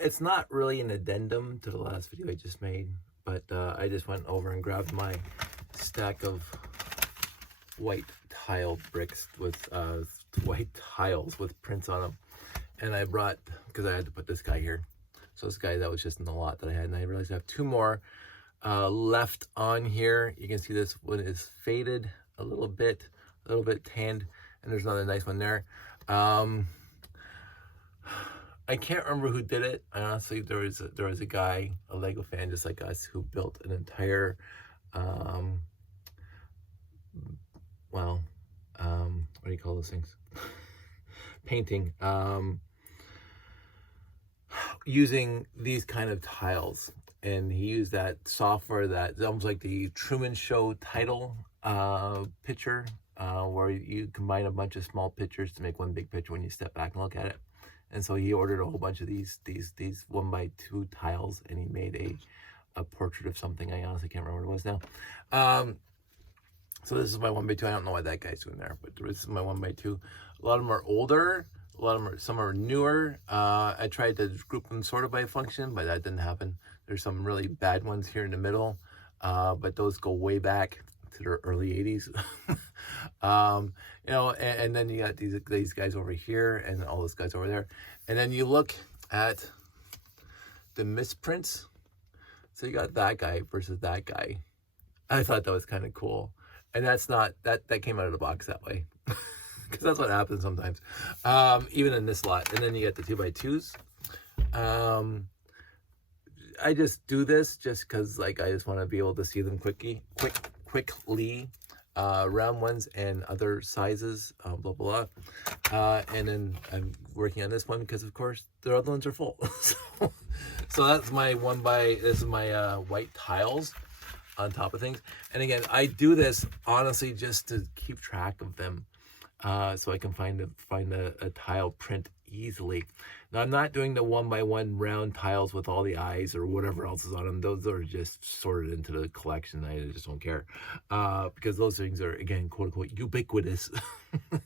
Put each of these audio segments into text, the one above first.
it's not really an addendum to the last video I just made, but I just went over and grabbed my stack of white tile bricks with white tiles with prints on them, and I brought, because I had to put this guy here, so this guy that was just in the lot that I had, and I realized I have two more left on here. You can see this one is faded a little bit tanned, and there's another nice one there. I can't remember who did it. Honestly, there was a guy, a Lego fan just like us, who built an entire what do you call those things? Painting, using these kind of tiles. And he used that software that's almost like the Truman Show title picture, where you combine a bunch of small pictures to make one big picture when you step back and look at it. And so he ordered a whole bunch of these 1x2 tiles, and he made a portrait of something. I honestly can't remember what it was now. So this is my 1x2. I don't know what that guy's doing there, but this is my 1x2. A lot of them are older. Some are newer. I tried to group them sort of by function, but that didn't happen. There's some really bad ones here in the middle, but those go way back to the early 80s. You know, and then you got these guys over here and all those guys over there. And then you look at the misprints. So you got that guy versus that guy. I thought that was kind of cool. And that's not, that came out of the box that way. Because that's what happens sometimes. Even in this lot. And then you get the 2x2s. I just do this just because, like, I just want to be able to see them quickly. Round ones and other sizes, blah blah blah. And then I'm working on this one because, of course, the other ones are full. So that's my this is my white tiles on top of things. And again, I do this honestly just to keep track of them, so I can find a tile print easily. Now, I'm not doing the 1x1 round tiles with all the eyes or whatever else is on them. Those are just sorted into the collection. I just don't care, because those things are, again, quote unquote, ubiquitous.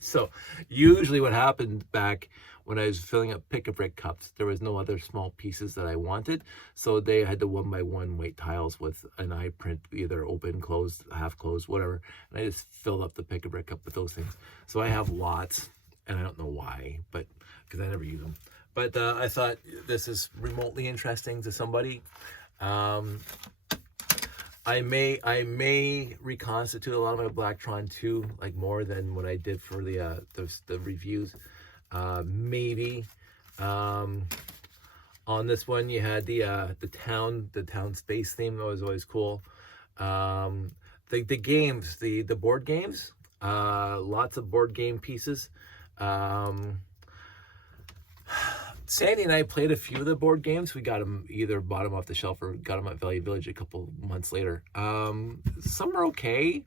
So usually what happened back when I was filling up pick-a-brick cups, there was no other small pieces that I wanted. So they had the 1x1 white tiles with an eye print, either open, closed, half closed, whatever. And I just filled up the pick-a-brick cup with those things. So I have lots, and I don't know why, but because I never use them. But I thought this is remotely interesting to somebody. I may reconstitute a lot of my Blacktron too, like more than what I did for the reviews. Maybe. On this one, you had the town space theme. That was always cool. The games, the board games. Lots of board game pieces. Sandy and I played a few of the board games. We got them, either bought them off the shelf or got them at Value Village a couple months later. Some are okay.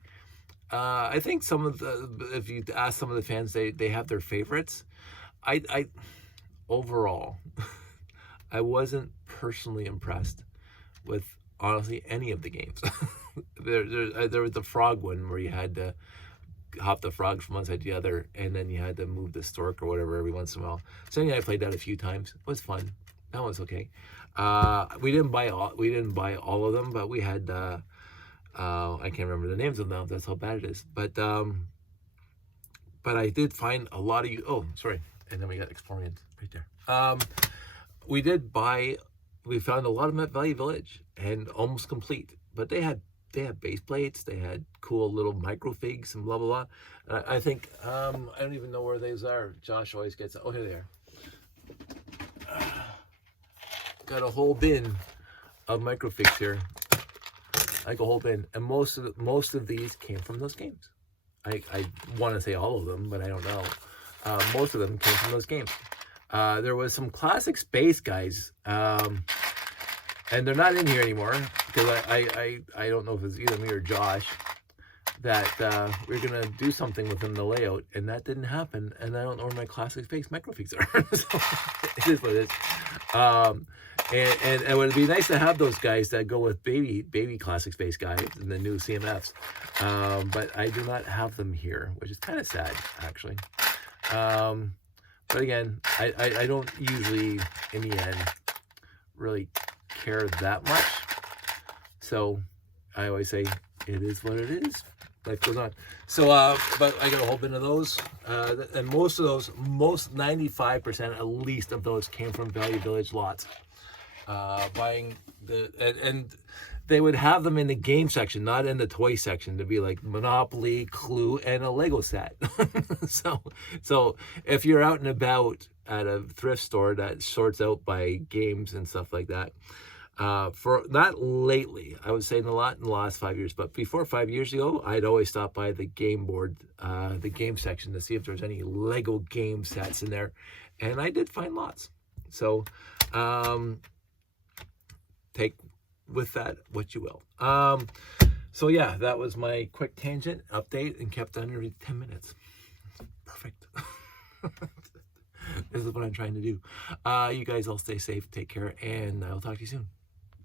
I think some of if you ask some of the fans, they have their favorites. I overall, I wasn't personally impressed with, honestly, any of the games. There was the frog one where you had to hop the frog from one side to the other, and then you had to move the stork or whatever every once in a while. So yeah, I played that a few times. It was fun. That was okay. We didn't buy all of them, but we had I can't remember the names of them now. That's how bad it is. But I did find a lot of you. Oh, sorry. And then we got Explorians right there. We found a lot of them at Value Village and almost complete, but they had base plates, they had cool little microfigs and blah blah blah. I think I don't even know where those are. Josh always gets, oh, here they are. Got a whole bin of microfigs here, like a whole bin, and most of these came from those games. I want to say all of them, but I don't know. Most of them came from those games. There was some classic space guys, and they're not in here anymore because I don't know if it's either me or Josh that we're gonna do something within the layout, and that didn't happen. And I don't know where my classic space microfigs are. So it is what it is. And it would be nice to have those guys that go with baby classic space guys and the new CMFs. But I do not have them here, which is kind of sad, actually. But again, I don't usually, in the end, really care that much. So I always say it is what it is. Life goes on. So, but I got a whole bin of those, and most 95% at least of those came from Value Village lots. Buying and they would have them in the game section, not in the toy section, to be like Monopoly, Clue, and a Lego set. so if you're out and about at a thrift store that sorts out by games and stuff like that, for not lately, I would say in the last 5 years, but before 5 years ago, I'd always stop by the game board, the game section, to see if there's any Lego game sets in there, and I did find lots. So take with that what you will. So yeah, that was my quick tangent update, and kept under 10 minutes. Perfect. This is what I'm trying to do. You guys all stay safe, take care, and I'll talk to you soon.